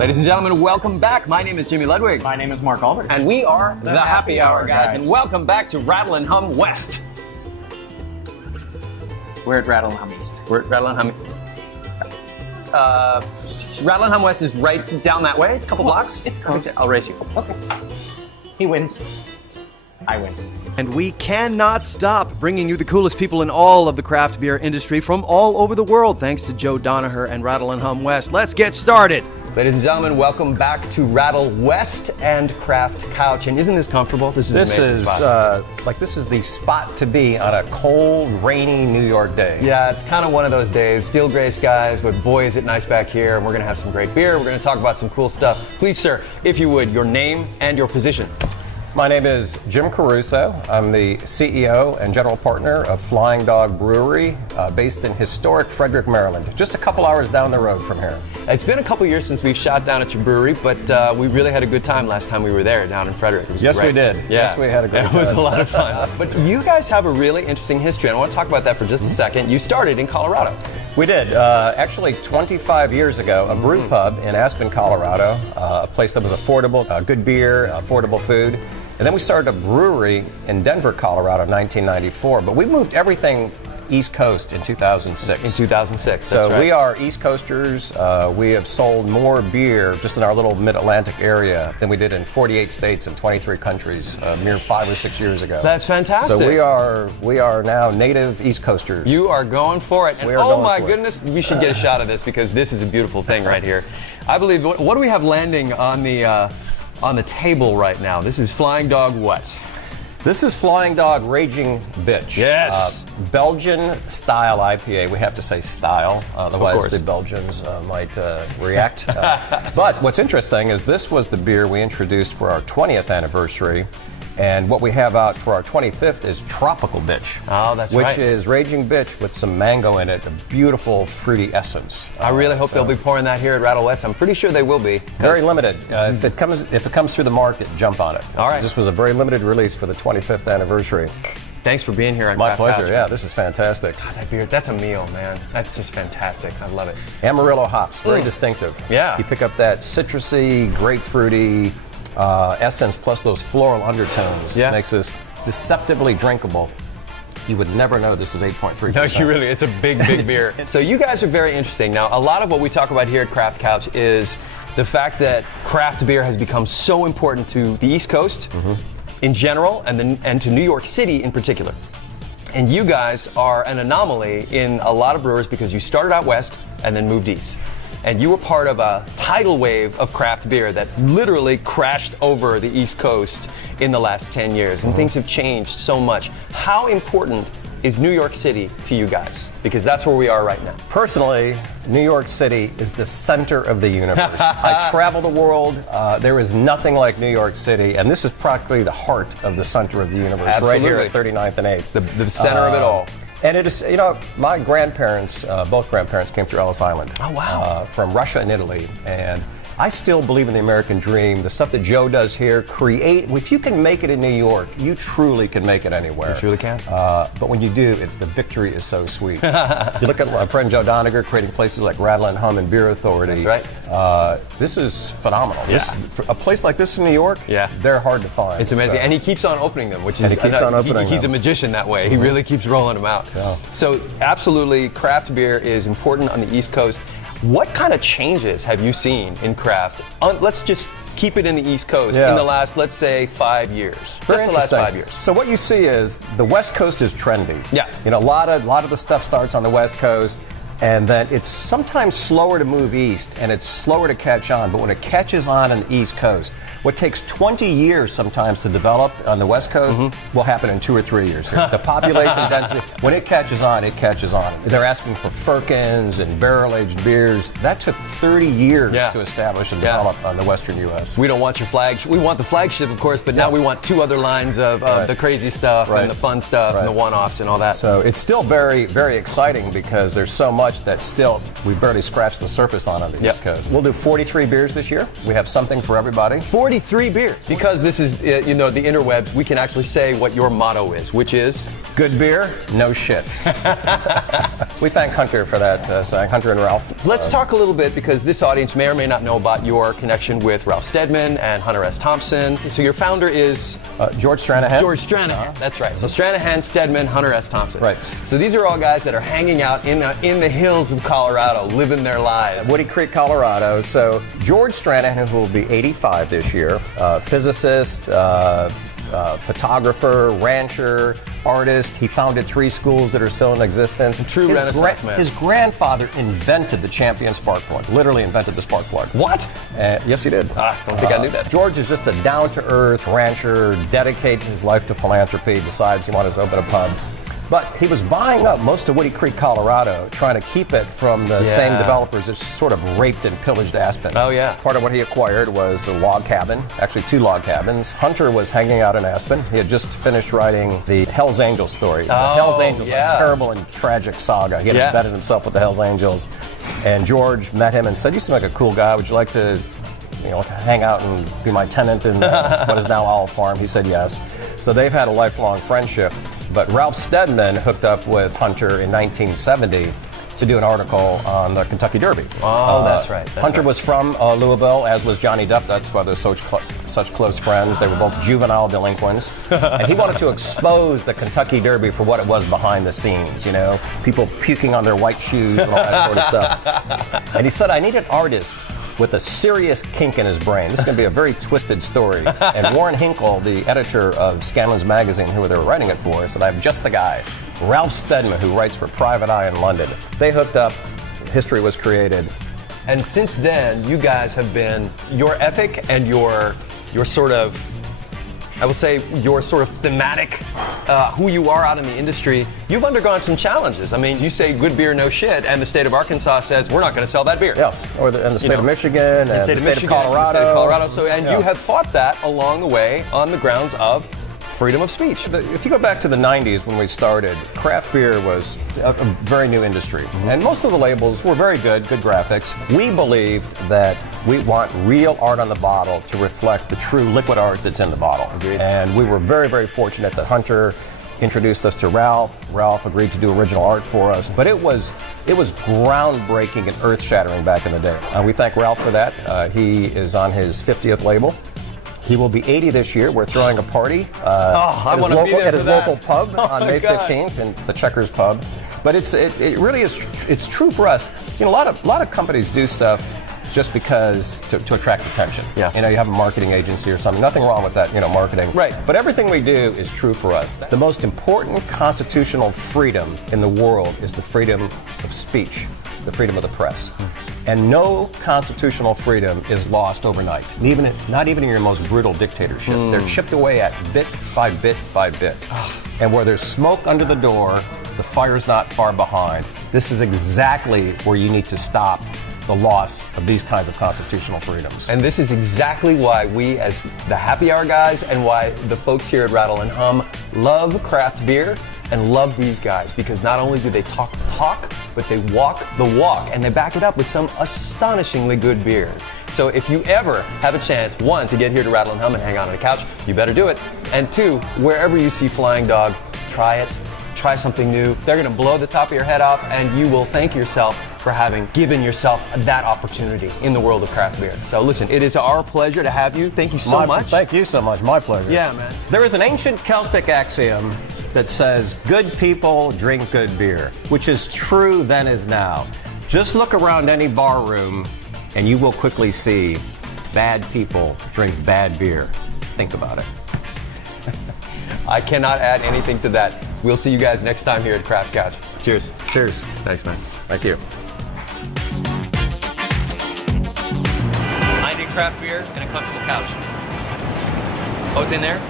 Ladies and gentlemen, welcome back. My name is Jimmy Ludwig. My name is Mark Aldrich. And we are the Happy Hour guys. And welcome back to Rattle and Hum West. We're at Rattle and Hum East. We're at Rattle and Hum. Rattle and Hum West is right down that way. It's a couple blocks. It's close. I'll race you. Okay. He wins. I win. And we cannot stop bringing you the coolest people in all of the craft beer industry from all over the world, thanks to Joe Donaher and Rattle and Hum West. Let's get started. Ladies and gentlemen, welcome back to Rattle West and Craft Couch. And isn't this comfortable? This is an amazing spot. This is the spot to be on a cold, rainy New York day. Yeah, it's kind of one of those days. Steel gray skies, but boy, is it nice back here. And we're going to have some great beer. We're going to talk about some cool stuff. Please, sir, if you would, your name and your position. My name is Jim Caruso. I'm the CEO and general partner of Flying Dog Brewery, based in historic Frederick, Maryland, just a couple hours down the road from here. It's been a couple years since we've shot down at your brewery, but we really had a good time last time we were there down in Frederick. It was Yes, great. we did. Yeah. Yes, we had a great time. It was a lot of fun. But you guys have a really interesting history, and I want to talk about that for just a second. You started in Colorado. We did. Actually, 25 years ago, a brew pub in Aspen, Colorado, a place that was affordable, good beer, affordable food. And then we started a brewery in Denver, Colorado in 1994. But we moved everything East Coast in 2006. In 2006, so that's right. We are East Coasters. We have sold more beer just in our little mid-Atlantic area than we did in 48 states and 23 countries a mere 5 or 6 years ago. That's fantastic. So we are now native East Coasters. You are going for it. And we are oh going my for goodness, we should get a shot of this because this is a beautiful thing right here. I believe, what do we have landing on the table right now? This is Flying Dog what? This is Flying Dog Raging Bitch. Yes. Belgian style IPA. We have to say style, otherwise the Belgians might react. But what's interesting is this was the beer we introduced for our 20th anniversary. And what we have out for our 25th is Tropical Bitch. Oh, that's right. Which is Raging Bitch with some mango in it, a beautiful fruity essence. I really hope they'll be pouring that here at Rattle West. I'm pretty sure they will be. Very limited. If it comes through the market, jump on it. All right. This was a very limited release for the 25th anniversary. Thanks for being here. My pleasure. Yeah, this is fantastic. God, that beer, that's a meal, man. That's just fantastic. I love it. Amarillo hops, very distinctive. Yeah. You pick up that citrusy, grapefruity essence plus those floral undertones. Yeah. Makes this deceptively drinkable. You would never know this is 8.3%. No, you really, it's a big, big beer. So you guys are very interesting. Now, a lot of what we talk about here at Craft Couch is the fact that craft beer has become so important to the East Coast in general and to New York City in particular. And you guys are an anomaly in a lot of brewers because you started out west and then moved east. And you were part of a tidal wave of craft beer that literally crashed over the East Coast in the last 10 years. And things have changed so much. How important is New York City to you guys? Because that's where we are right now. Personally, New York City is the center of the universe. I travel the world. There is nothing like New York City. And this is practically the heart of the center of the universe. Absolutely. Right here at 39th and 8th. The center of it all. And it is, my grandparents, both grandparents came through Ellis Island. Oh, wow. From Russia and Italy. And I still believe in the American dream. The stuff that Joe does here, if you can make it in New York, you truly can make it anywhere. You truly can. But when you do, the victory is so sweet. You look at my friend Joe Donaher creating places like Rattle and Hum and Beer Authority. That's right. This is phenomenal. Yeah. A place like this in New York, they're hard to find. It's amazing. So. And he keeps on opening them, which is... And he keeps on opening He's a them. magician that way. He really keeps rolling them out. Yeah. So absolutely, craft beer is important on the East Coast. What kind of changes have you seen in craft? Let's just keep it in the East Coast in the last, let's say, 5 years. Very just the last 5 years. So what you see is the West Coast is trendy. Yeah. A lot of the stuff starts on the West Coast, and then it's sometimes slower to move east, and it's slower to catch on. But when it catches on the East Coast, what takes 20 years sometimes to develop on the West Coast will happen in 2 or 3 years here. The population density, when it catches on, it catches on. They're asking for firkins and barrel-aged beers. That took 30 years to establish and develop on the Western U.S. We don't want your flagship. We want the flagship, of course, but now we want 2 other lines of the crazy stuff and the fun stuff and the one-offs and all that. So it's still very, very exciting because there's so much that still we barely scratched the surface on the East Coast. We'll do 43 beers this year. We have something for everybody. already 3 beers. Because this is, the interwebs, we can actually say what your motto is, which is? Good beer, no shit. We thank Hunter for that, saying, Hunter and Ralph. Let's talk a little bit, because this audience may or may not know about your connection with Ralph Steadman and Hunter S. Thompson. So your founder is? George Stranahan. George Stranahan, that's right. So Stranahan, Steadman, Hunter S. Thompson. Right. So these are all guys that are hanging out in the hills of Colorado, living their lives. Woody Creek, Colorado. So George Stranahan, who will be 85 this year, physicist, photographer, rancher, artist. He founded 3 schools that are still in existence. A true Renaissance man. His grandfather invented the Champion spark plug. Literally invented the spark plug. What? Yes, he did. I don't think I knew that. George is just a down-to-earth rancher, dedicates his life to philanthropy, decides he wanted to open a pub. But he was buying up most of Woody Creek, Colorado, trying to keep it from the same developers that sort of raped and pillaged Aspen. Oh, yeah. Part of what he acquired was a log cabin, actually 2 log cabins. Hunter was hanging out in Aspen. He had just finished writing the Hells Angels story. The Hells Angels, a terrible and tragic saga. He had embedded himself with the Hells Angels. And George met him and said, "You seem like a cool guy. Would you like to hang out and be my tenant in what is now Owl Farm?" He said yes. So they've had a lifelong friendship. But Ralph Steadman hooked up with Hunter in 1970 to do an article on the Kentucky Derby. Oh, that's right. Hunter was from Louisville, as was Johnny Depp. That's why they're such close friends. They were both juvenile delinquents. And he wanted to expose the Kentucky Derby for what it was behind the scenes, people puking on their white shoes and all that sort of stuff. And he said, "I need an artist with a serious kink in his brain. This is going to be a very twisted story." And Warren Hinkle, the editor of Scanlon's magazine, who they were writing it for, said, "I have just the guy, Ralph Steadman, who writes for Private Eye in London." They hooked up. History was created. And since then, you guys have been, your ethic and your sort of, I will say, your sort of thematic, who you are out in the industry, you've undergone some challenges. I mean, you say good beer, no shit, and the state of Arkansas says we're not going to sell that beer. Yeah, and the state of Michigan, and the state of Colorado. The state of Colorado. So, and you have fought that along the way on the grounds of freedom of speech. If you go back to the 90s when we started, craft beer was a very new industry. And most of the labels were very good graphics. We believed that we want real art on the bottle to reflect the true liquid art that's in the bottle. Agreed. And we were very, very fortunate that Hunter introduced us to Ralph. Ralph agreed to do original art for us. But it was groundbreaking and earth-shattering back in the day. And we thank Ralph for that. He is on his 50th label. He will be 80 this year. We're throwing a party at his local pub on May 15th in the Checkers Pub. But it really is, it's true for us. A lot of companies do stuff just because to attract attention. Yeah. You have a marketing agency or something. Nothing wrong with that, marketing. Right. But everything we do is true for us. The most important constitutional freedom in the world is the freedom of speech, the freedom of the press. And no constitutional freedom is lost overnight, not even in your most brutal dictatorship. They're chipped away at bit by bit by bit. And where there's smoke under the door, the fire's not far behind. This is exactly where you need to stop the loss of these kinds of constitutional freedoms. And this is exactly why we, as the Happy Hour guys, and why the folks here at Rattle and Hum love craft beer and love these guys, because not only do they talk the talk, but they walk the walk, and they back it up with some astonishingly good beer. So if you ever have a chance, 1, to get here to Rattle and Hum and hang out on a couch, you better do it. And 2, wherever you see Flying Dog, try it. Try something new. They're going to blow the top of your head off, and you will thank yourself for having given yourself that opportunity in the world of craft beer. So listen, it is our pleasure to have you. Thank you so much. Thank you so much. My pleasure. Yeah, man. There is an ancient Celtic axiom that says, good people drink good beer, which is true then as now. Just look around any bar room and you will quickly see bad people drink bad beer. Think about it. I cannot add anything to that. We'll see you guys next time here at Craft Couch. Cheers. Cheers. Thanks, man. Thank you. I need craft beer and a comfortable couch. Oh, it's in there?